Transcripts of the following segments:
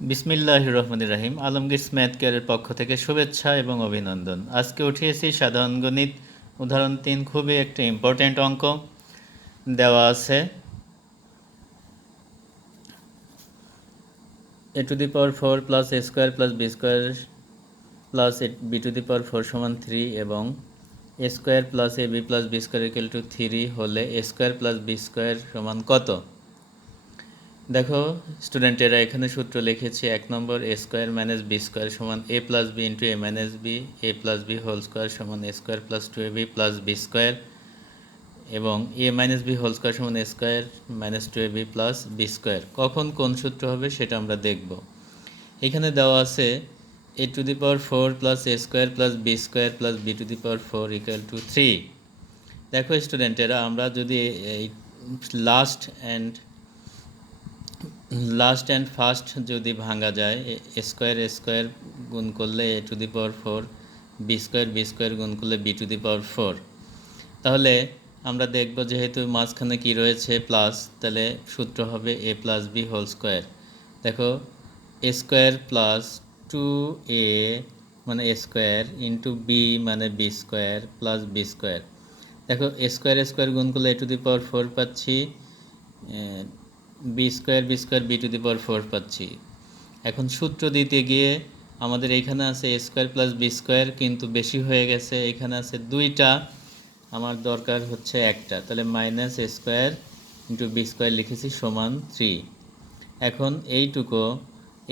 বিসমিল্লাহির রহমানির রহিম। আলমগীরস ম্যাথ কেয়ারের পক্ষ থেকে শুভেচ্ছা এবং অভিনন্দন। আজকে উঠিয়েছি সাধারণ গণিত উদাহরণ 3, খুবই একটা ইম্পর্ট্যান্ট অঙ্ক দেওয়া আছে। a⁴ plus a square plus b square plus b⁴ সমান 3 এবং a square plus ab plus b square equal to 3 হলে a square plus b square সমান কত? দেখো স্টুডেন্টেরা, এখানে সূত্র লিখেছি। 1 number, A square minus B square সমান A plus B into A minus B, A plus B whole square সমান A square plus 2ab plus B square, এবং A minus B whole square সমান A square minus 2ab plus B square. কখন কোন সূত্র হবে সেটা আমরা দেখব। এখানে দেওয়া আছে a⁴ plus a square plus B square plus b⁴ equal to 3। দেখো স্টুডেন্টেরা, আমরা যদি এই লাস্ট অ্যান্ড ফার্স্ট যদি ভাঙা যায়, এ স্কোয়ার গুণ করলে a⁴ বি স্কোয়ার গুণ করলে b⁴, তাহলে আমরা দেখব যেহেতু মাঝখানে কি রয়েছে প্লাস, তাহলে সূত্র হবে a plus B whole square. দেখো এ স্কোয়ার প্লাস 2a মানে এ স্কোয়ার ইন্টু বি মানে b square plus B square. দেখো এ স্কোয়ার গুণ করলে a⁴ পাচ্ছি, বি স্কোয়ার b⁴ পাচ্ছি। এখন সূত্র দিতে গিয়ে আমাদের এখানে আছে এ স্কোয়ার প্লাস বি স্কোয়ার, কিন্তু বেশি হয়ে গেছে, এখানে আছে 2টা, আমার দরকার হচ্ছে একটা, তাহলে minus A square into B square লিখেছি সমান 3। এখন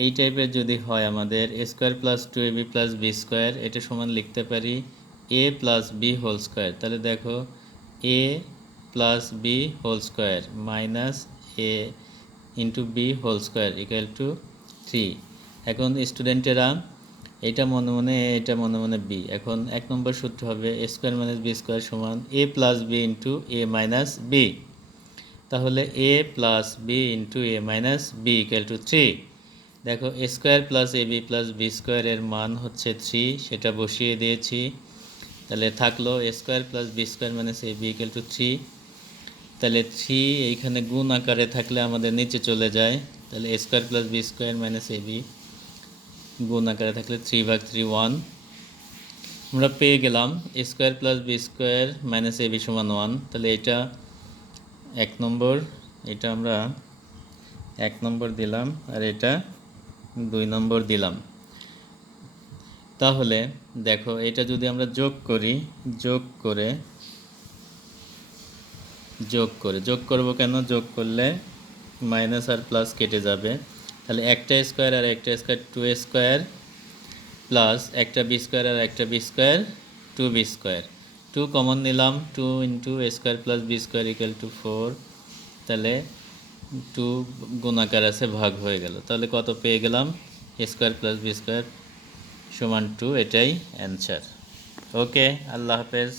এই টাইপের যদি হয় আমাদের A square plus 2ab plus B square, এটা সমান লিখতে পারি A plus B whole square. তাহলে দেখো A plus B whole square minus A into B whole square equal to 3। এখন স্টুডেন্টেরা, এটা মনে মনে এ, এটা মনে মনে বি। এখন 1 নম্বর সূত্র হবে A square minus B square সমান A plus B into A minus B. তাহলে A plus B into A minus B equal to 3। দেখো এ square plus A B plus B স্কোয়ারের মান হচ্ছে 3, সেটা বসিয়ে দিয়েছি। তাহলে থাকলো A square plus B square minus A B equal to 3। তাহলে 3 এইখানে গুণ আকারে থাকলে আমাদের নিচে চলে যায়, তাহলে A square plus B square minus A B গুণ আকারে থাকলে 3/3 1। আমরা পেয়ে গেলাম A square plus B square minus A B সমান 1। তাহলে এটা 1 নম্বর, এটা আমরা 1 নম্বর দিলাম, আর এটা 2 নম্বর দিলাম। তাহলে দেখো এটা যদি আমরা যোগ করব কেন? যোগ করলে মাইনাস আর প্লাস কেটে যাবে। তাহলে একটা স্কোয়ার আর একটা স্কোয়ার 2a স্কোয়ার প্লাস একটা বি স্কোয়ার আর একটা b square 2b square. 2 common নিলাম, 2 into a square plus B square equal to 4। তাহলে 2 গুণাকার আছে, ভাগ হয়ে গেল। তাহলে কত পেয়ে গেলাম? A square plus B square সমান 2। এটাই অ্যান্সার। ওকে, আল্লাহ হাফেজ।